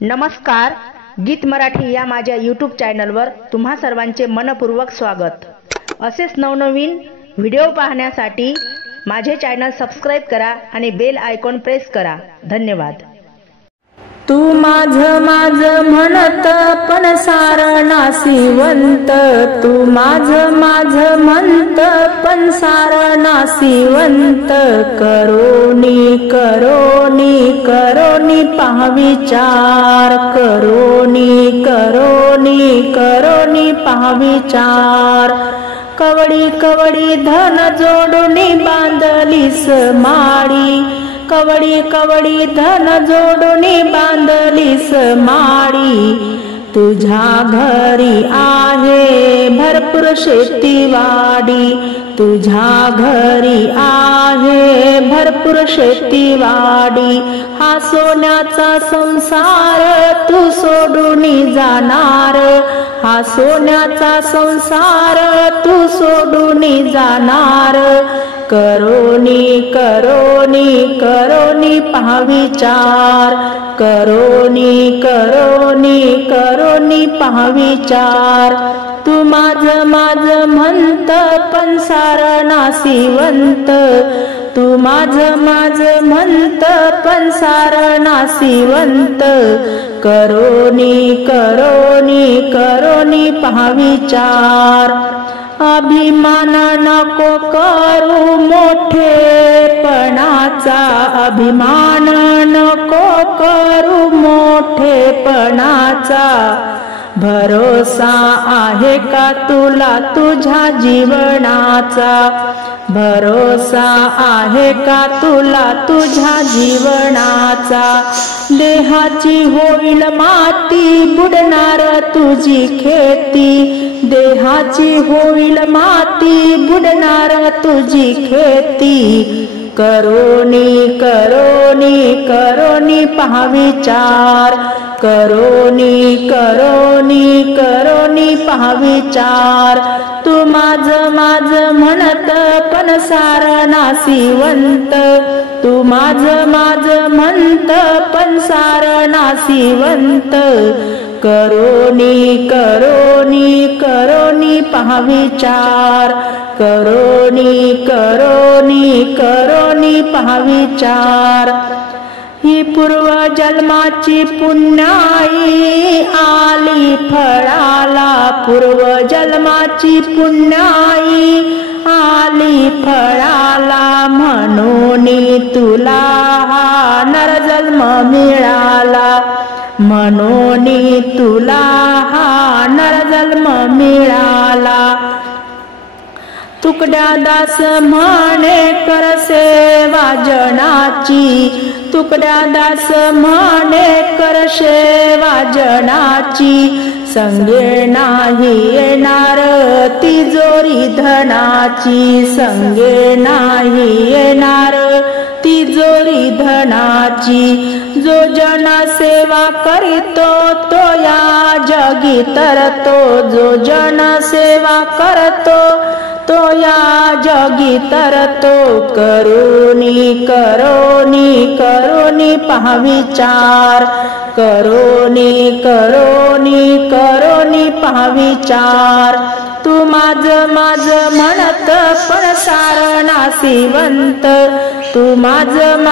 नमस्कार, गीत मराठी या माझ्या यूट्यूब चॅनलवर तुम्हा सर्वांचे मनपूर्वक स्वागत। असेच नवनवीन व्हिडिओ पाहण्यासाठी माझे चॅनल सबस्क्राइब करा आणि बेल आयकॉन प्रेस करा। धन्यवाद। तू माझं म्हणत पण सारं नासिवंत, तू माझं म्हणत पण सारं नासिवंत। करोनी पहा विचार, करोनी पहा विचार। कवडी धन जोडूनी बांधलीस माडी, कवडी धन जोडूनी बांधलीस माडी। तुझ्या घरी आहे भरपूर शेतीवाडी, तुझ्या घरी आहे भरपूर शेतीवाडी। हा सोन्याचा संसार तू सोडून जाणार, हा सोन्याचा संसार तू सोडून जाणार। करोनी पहा विचार, करोनी पहा विचार। तू माझं म्हणत पण सारं नासिवंत, तू माझं म्हणत पण सारं नासिवंत। करोनी पहा विचार। अभिमान नको करू मोठेपणाचा, अभिमान नको करू मोठेपणाचा। भरोसा आहे का तुला तुझ्या जीवनाचा, भरोसा आहे का तुला तुझ्या जीवनाचा। देहाची होईल माती बुडणार तुझी खेती, देहाची होईल माती बुडणार तुझी खेती। करोनी पहा विचार, करोनी पहा विचार। तू माझं म्हणत पण सारं नासिवंत, तू माझं म्हणत पण सारं नासिवंत। करोनी पहा विचार, करोनी पहा विचार। ही पूर्वजन्माची पुण्याई आली फळाला, पूर्वजन्माची पुण्याई आली फळाला। म्हणून तुला हा नरजन्म मिळाला, म्हणून तुला हा नरजन्म मिळाला। तुकड्या दास म्हणे कर सेवा जनाची, तुकड्या दास म्हणे कर सेवा जनाची। संगे नाही येणार तिजोरी धनाची, संगे नाही येणार तिजोरी धनाची। जो जन सेवा करीतो तो या जगी तरतो, जो जन सेवा करतो तो या जगी तरतो। करोनी पहा विचार, करोनी पहा विचार। तू माझं म्हणत पण सारं नासिवंत, तू माझं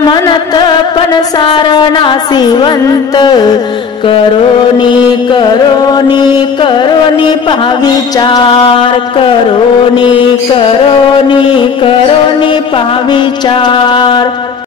म्हणत पण सारं नासिवंत। करोनी पहा विचार, करोनी पहा विचार।